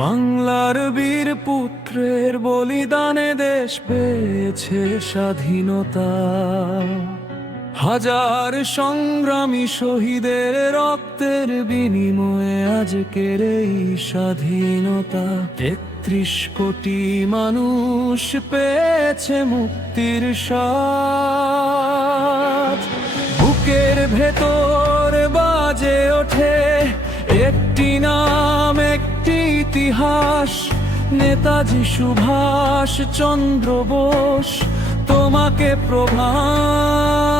বাংলার বীর পুত্রের বলিদানে দেশ পেয়েছে স্বাধীনতা। হাজার সংগ্রামী শহীদের রক্তের বিনিময়ে আজকের এই স্বাধীনতা। ৩১ কোটি মানুষ পেয়েছে মুক্তির স্বাদ। বুকের ভেতর বাজে ওঠে একটি নাম, একটি ইতিহাস, নেতাজি সুভাষ চন্দ্র বোস। তোমাকে প্রণাম,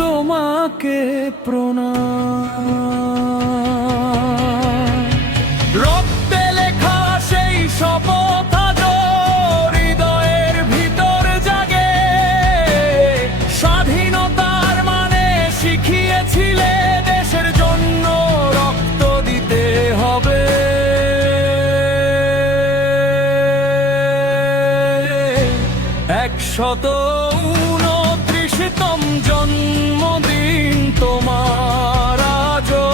তোমাকে প্রণাম। রক্তে লেখা সেই শপথ আজও হৃদয়ের ভিতর জাগে। স্বাধীনতার মানে শিখিয়েছিলে দেশের জন্য রক্ত দিতে হবে। ১২৯তম জন্মদিন তোমার আজও।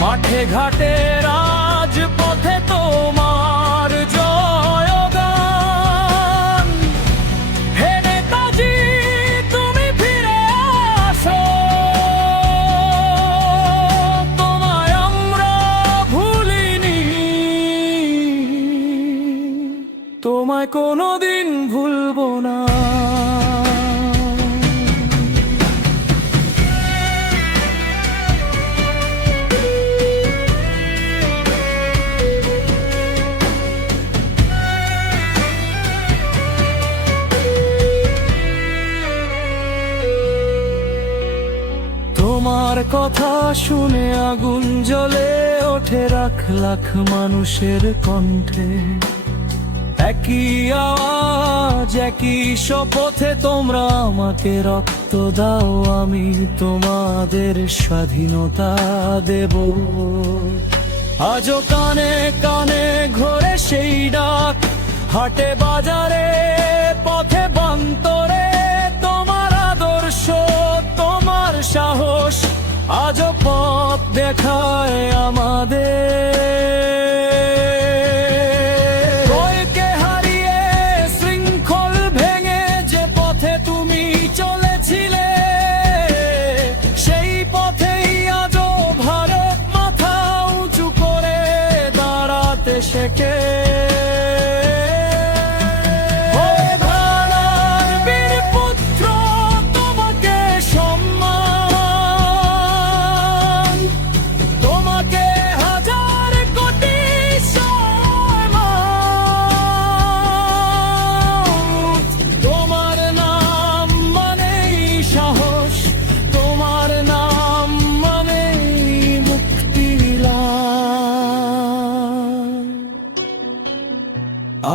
মাঠে ঘাটে রাজপথে তোমার জয়গান। হে নেতাজি, তুমি ফিরে আসো, তোমায় আমরা ভুলিনি, তোমায় কোনোদিন ভুলবো না। তোমার কথা শুনে আগুন জ্বলে ওঠে লাখ লাখ মানুষের কণ্ঠে। একই আওয়াজ, একই শপথে তোমরা আমাকে রক্ত দাও, আমি তোমাদের স্বাধীনতা দেব। আজও কানে কানে ঘোরে সেই ডাক, হাটে বাজারে পথে বান্তরে। তোমার আদর্শ, তোমার সাহস আজও পথ দেখায় আমাদের। ভয়কে হারিয়ে শৃঙ্খল ভেঙে যে পথে তুমি চলেছিলে, সেই পথেই আজও ভারত মাথা উঁচু করে দাঁড়াতে শেখে।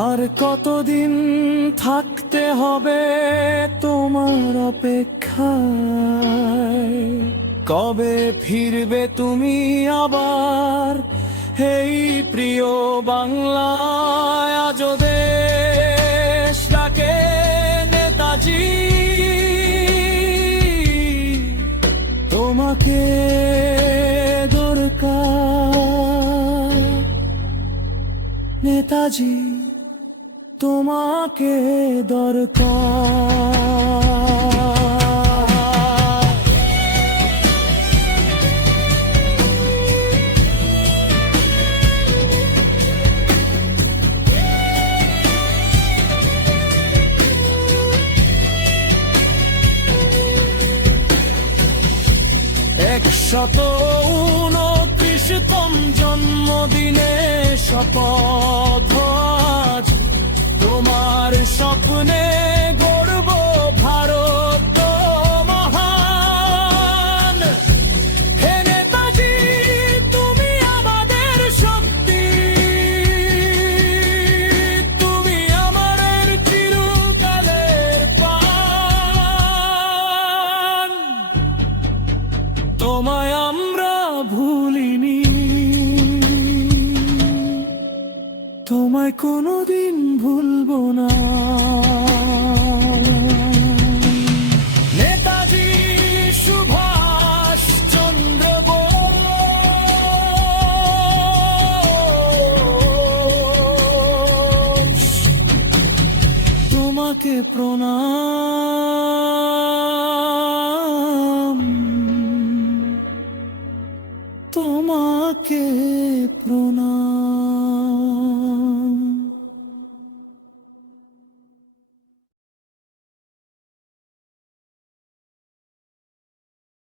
আর কতদিন থাকতে হবে তোমার অপেক্ষায়? কবে ফিরবে তুমি আবার এই প্রিয় বাংলায়? আজও দেশ ডাকে নেতাজি, তোমাকে দরকার নেতাজি, তোমাকে দরকার। ১২৯তম জন্মদিনে শপথ আজ তোমার স্বপ্নে গর্ব ভারত মহান। হে নেতাজি, তুমি আমাদের শক্তি, তুমি আমাদের চিরকালের প্রাণ। তোমায় আমরা ভুলিনি, তোমায় কোনোদিন ভুলবো না। নেতাজি সুভাষ চন্দ্র বোস। তোমাকে প্রণাম।